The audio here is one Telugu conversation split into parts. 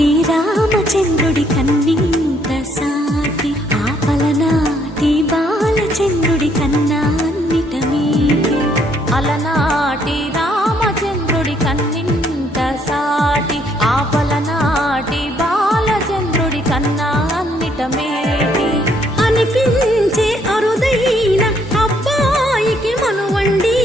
అలనాటి రామచంద్రుడి కన్నింత సాటి ఆపలనాటి బాలచంద్రుడి కన్నా అన్నిట మీటి అలనాటి రామచంద్రుడి కన్నింత సాటి ఆపలనాటి బాలచంద్రుడి కన్నా అన్నిట మేటి అనిపించే అరుదైన అబ్బాయికి మనువండి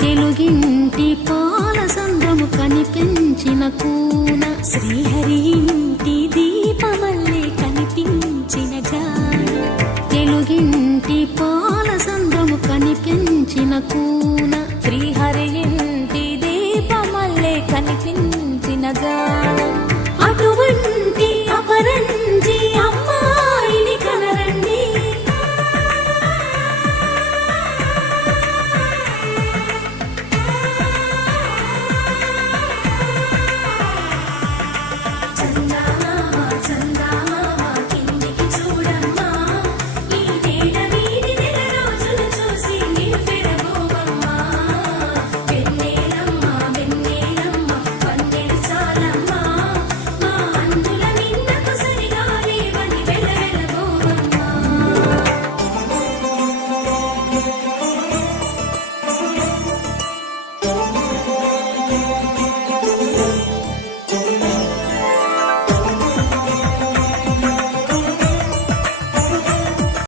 తెలుగింటి పాల సంద్రము కనిపించిన కూన శ్రీహరి ఇంటి దీపమల్లే కనిపించిన జాన తెలుగింటి పాల సంద్రము కనిపించిన కూన